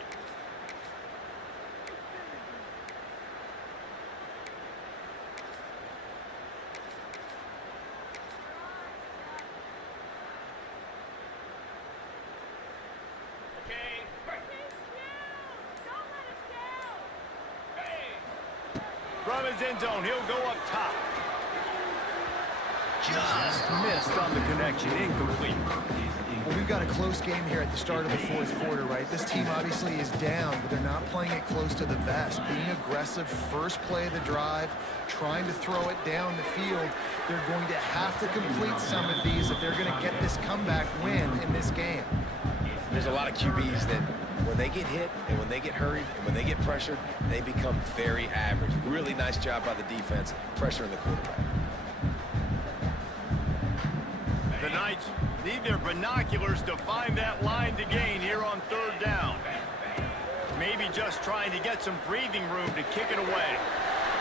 From his end zone, he'll go up top. Just missed on the connection, incomplete. Well, we've got a close game here at the start of the 4th quarter, right? This team obviously is down, but they're not playing it close to the vest. Being aggressive, first play of the drive, trying to throw it down the field. They're going to have to complete some of these if they're going to get this comeback win in this game. There's a lot of QBs that when they get hit and when they get hurried and when they get pressured, they become very average. Really nice job by the defense, pressuring the quarterback. The Knights need their binoculars to find that line to gain here on 3rd down. Maybe just trying to get some breathing room to kick it away.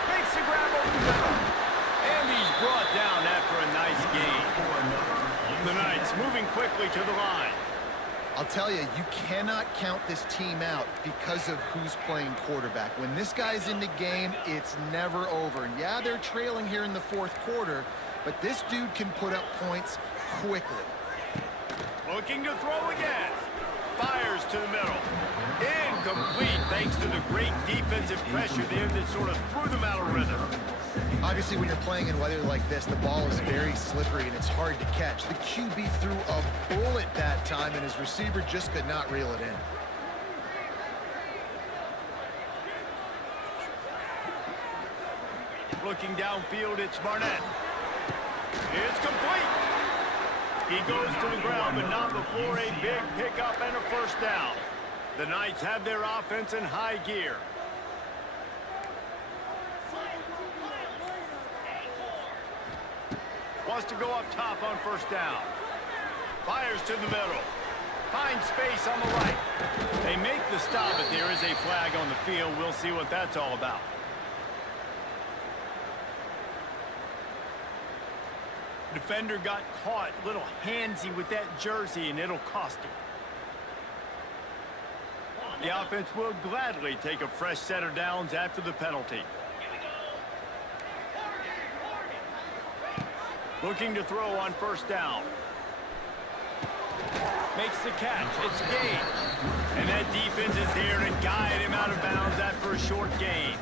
Makes the grab over the middle. And he's brought down after a nice gain. The Knights moving quickly to the line. I'll tell you, you cannot count this team out because of who's playing quarterback. When this guy's in the game, it's never over. And yeah, they're trailing here in the 4th quarter, but this dude can put up points quickly. Looking to throw again. Fires to the middle. Incomplete thanks to the great defensive pressure there that sort of threw them out of rhythm. Obviously, when you're playing in weather like this, the ball is very slippery and it's hard to catch. The QB threw a bullet that time, and his receiver just could not reel it in. Looking downfield, it's Barnett. It's complete. He goes to the ground, but not before a big pickup and a first down. The Knights have their offense in high gear. Wants to go up top on first down. Fires to the middle. Finds space on the right. They make the stop, but there is a flag on the field. We'll see what that's all about. Defender got caught a little handsy with that jersey, and it'll cost him. The offense will gladly take a fresh set of downs after the penalty. Looking to throw on first down. Makes the catch. It's Gage. And that defense is there to guide him out of bounds after a short gain.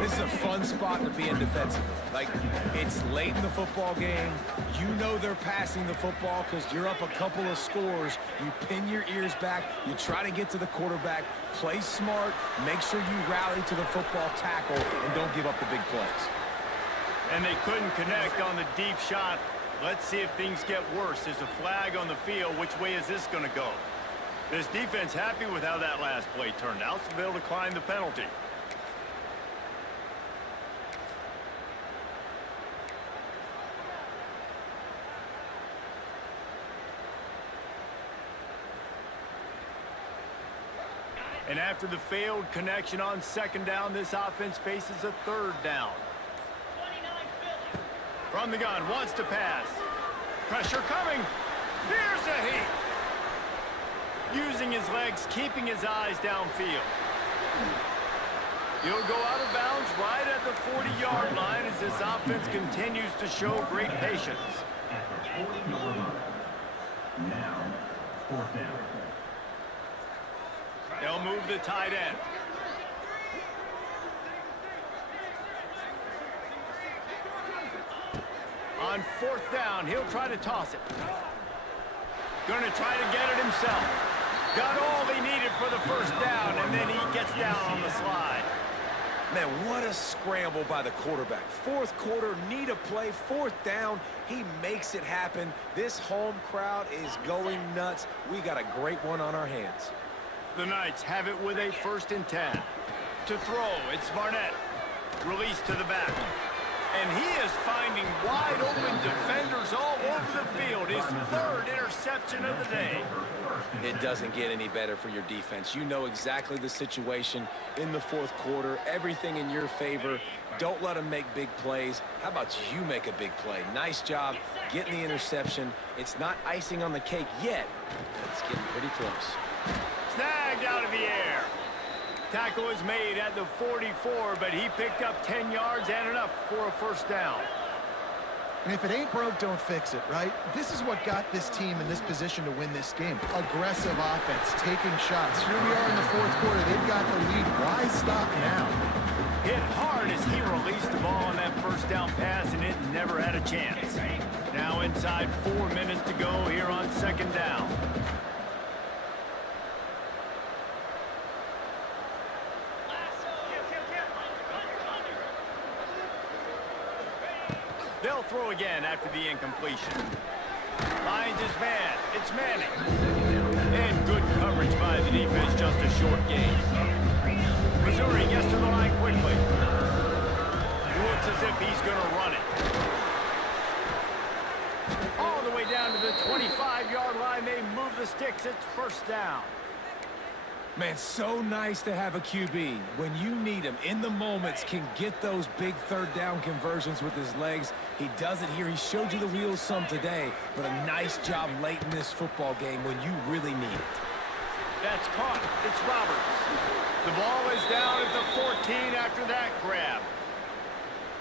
This is a fun spot to be in defensively. Like, it's late in the football game. You know they're passing the football because you're up a couple of scores. You pin your ears back. You try to get to the quarterback. Play smart. Make sure you rally to the football tackle and don't give up the big plays. And they couldn't connect on the deep shot. Let's see if things get worse. There's a flag on the field. Which way is this going to go? This defense happy with how that last play turned out, so they'll decline the penalty. And after the failed connection on second down, this offense faces a third down. From the gun, wants to pass. Pressure coming. Here's a heat. Using his legs, keeping his eyes downfield. He'll go out of bounds right at the 40-yard line as this offense continues to show great patience. At the 40-yard line. Now, 4th down. They'll move the tight end. On 4th down, he'll try to toss it. Gonna try to get it himself. Got all he needed for the 1st down, and then he gets down on the slide. Man, what a scramble by the quarterback. 4th quarter, need a play, 4th down. He makes it happen. This home crowd is going nuts. We got a great one on our hands. The Knights have it with a 1st and 10. To throw, it's Barnett. Release to the back. And he is finding wide open defenders all over the field. His 3rd interception of the day. It doesn't get any better for your defense. You know exactly the situation in the 4th quarter. Everything in your favor. Don't let them make big plays. How about you make a big play? Nice job getting the interception. It's not icing on the cake yet, but it's getting pretty close. Snagged out of the air. Tackle is made at the 44, but he picked up 10 yards and enough for a 1st down. And if it ain't broke, don't fix it, right? This is what got this team in this position to win this game. Aggressive offense, taking shots. Here we are in the 4th quarter. They've got the lead. Why stop now? Hit hard as he released the ball on that 1st down pass, and it never had a chance. Now inside 4 minutes to go here on 2nd down. They'll throw again after the incompletion. Finds his man. It's Manning. And good coverage by the defense, just a short gain. Missouri gets to the line quickly. Looks as if he's going to run it. All the way down to the 25-yard line. They move the sticks. It's 1st down. Man, so nice to have a QB. When you need him in the moments, can get those big 3rd down conversions with his legs. He does it here. He showed you the wheels some today, but a nice job late in this football game when you really need it. That's caught. It's Roberts. The ball is down at the 14 after that grab.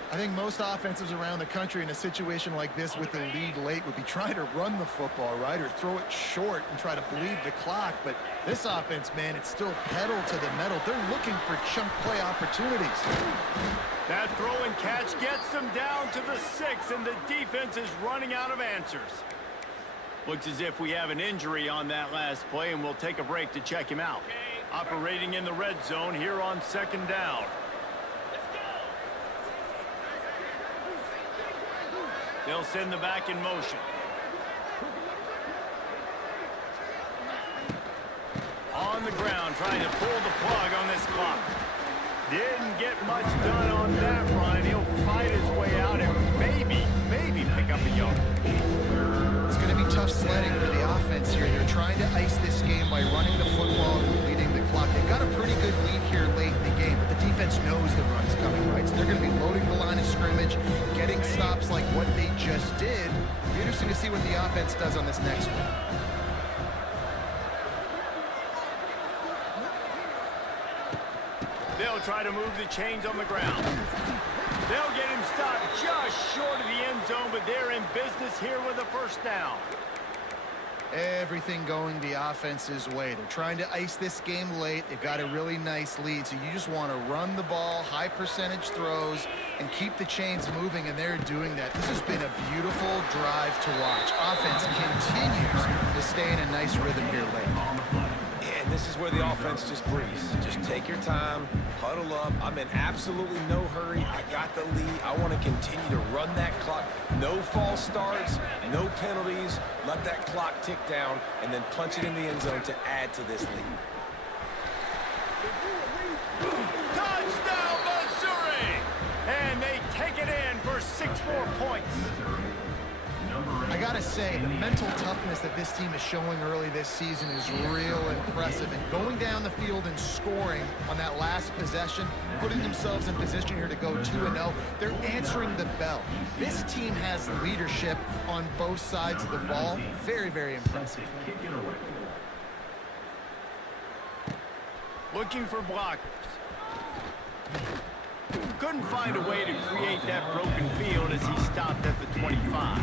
I think most offenses around the country in a situation like this with the lead late would be trying to run the football, right, or throw it short and try to bleed the clock. But this offense, man, it's still pedal to the metal. They're looking for chunk play opportunities. That throw and catch gets them down to the 6, and the defense is running out of answers. Looks as if we have an injury on that last play, and we'll take a break to check him out. Operating in the red zone here on 2nd down. They'll send the back in motion. On the ground, trying to pull the plug on this clock. Didn't get much done on that run. He'll fight his way out and maybe pick up a yard. It's going to be tough sledding for the offense here. They're trying to ice this game by running the football and leading the clock. They've got a pretty good lead here late in the game, but the defense knows the run's coming, right? So they're going to be loading the line of scrimmage, getting stops like what they just did. It'll be interesting to see what the offense does on this next one. They'll try to move the chains on the ground. They'll get him stopped just short of the end zone, but they're in business here with a 1st down. Everything going the offense's way. They're trying to ice this game late. They've got a really nice lead, so you just want to run the ball, high percentage throws, and keep the chains moving, and they're doing that. This has been a beautiful drive to watch. Offense continues to stay in a nice rhythm here late. And this is where the offense just breathes. Just take your time, huddle up. I'm in absolutely no hurry. I got the lead. I want to continue to run that clock. No false starts, no penalties. Let that clock tick down, and then punch it in the end zone to add to this lead. Touchdown, Missouri! And they take it in for 6 more points. I gotta say, the mental toughness that this team is showing early this season is real impressive. And going down the field and scoring on that last possession, putting themselves in position here to go 2-0, they're answering the bell. This team has leadership on both sides of the ball. Very, very impressive. Looking for blockers. Couldn't find a way to create that broken field as he stopped at the 25.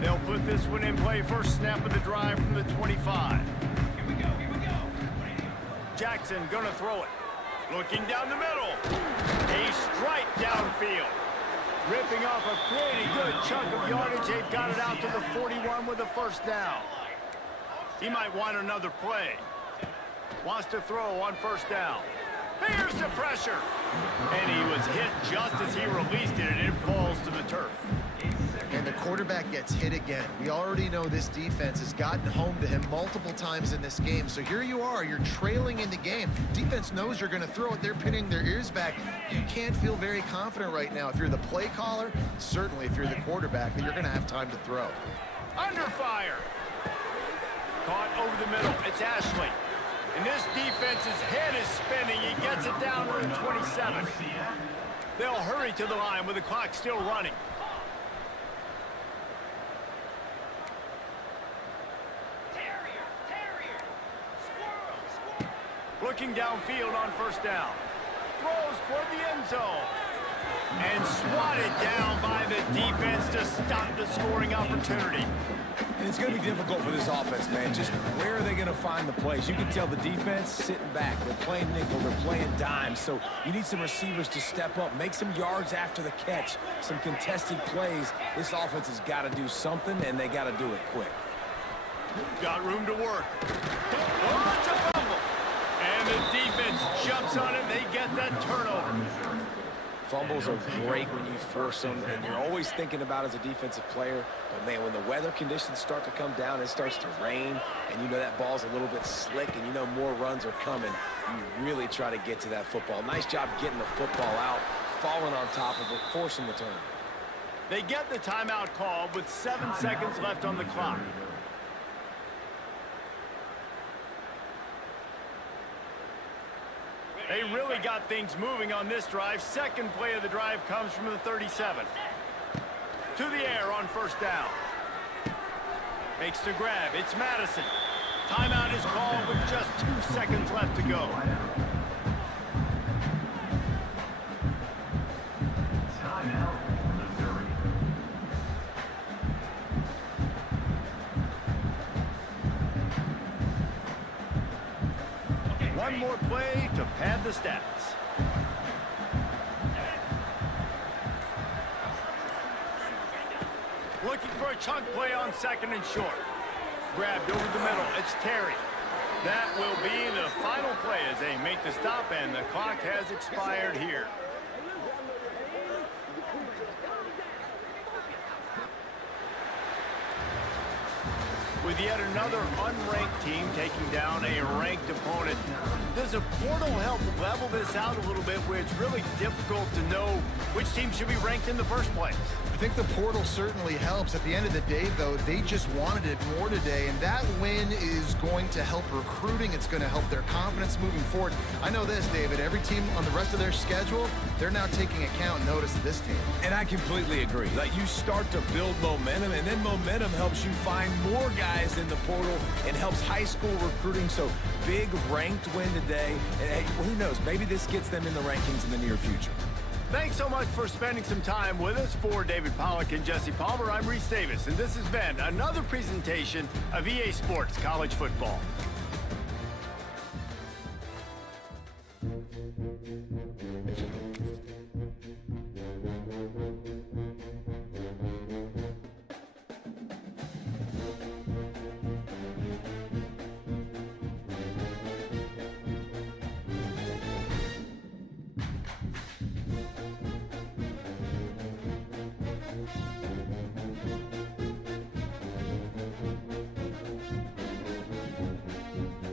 They'll put this one in play. First snap of the drive from the 25. Here we go. Jackson gonna throw it. Looking down the middle. A strike downfield. Ripping off a pretty good chunk of yardage. They've got it out to the 41 with a first down. He might want another play. Wants to throw on first down. Here's the pressure. And he was hit just as he released it, and it falls to the turf. And the quarterback gets hit again. We already know this defense has gotten home to him multiple times in this game. So here you are, you're trailing in the game. Defense knows you're going to throw it. They're pinning their ears back. You can't feel very confident right now. If you're the play caller, certainly if you're the quarterback, that you're going to have time to throw. Under fire. Caught over the middle. It's Ashley. And this defense's head is spinning. He gets it down to the 27. They'll hurry to the line with the clock still running. Looking downfield on first down. Throws toward the end zone. And swatted down by the defense to stop the scoring opportunity. And it's going to be difficult for this offense, man. Just where are they going to find the plays? You can tell the defense sitting back. They're playing nickel. They're playing dime. So you need some receivers to step up, make some yards after the catch, some contested plays. This offense has got to do something, and they got to do it quick. Got room to work. Oh, it's a fumble. And the defense jumps on it. They get that turnover. Fumbles are great when you force them, and you're always thinking about as a defensive player. But, man, when the weather conditions start to come down, it starts to rain, and you know that ball's a little bit slick, and you know more runs are coming, you really try to get to that football. Nice job getting the football out, falling on top of it, forcing the turnover. They get the timeout called with 7 seconds left on the clock. They really got things moving on this drive. Second play of the drive comes from the 37. To the air on first down. Makes the grab. It's Madison. Timeout is called with just 2 seconds left to go. Timeout, Missouri. One more play to pad the stats. Looking for a chunk play on second and short. Grabbed over the middle. It's Terry. That will be the final play as they make the stop, and the clock has expired here. With yet another unranked team taking down a ranked opponent, does a portal help level this out a little bit where it's really difficult to know which team should be ranked in the first place? I think the portal certainly helps. At the end of the day, though, they just wanted it more today, and that win is going to help recruiting. It's going to help their confidence moving forward. I know this, David, every team on the rest of their schedule, they're now taking account and notice of this team. And I completely agree. Like, you start to build momentum, and then momentum helps you find more guys in the portal and helps high school recruiting. So big ranked win today. And hey, who knows, maybe this gets them in the rankings in the near future. Thanks so much for spending some time with us. For David Pollack and Jesse Palmer, I'm Reese Davis, and this has been another presentation of EA Sports College Football.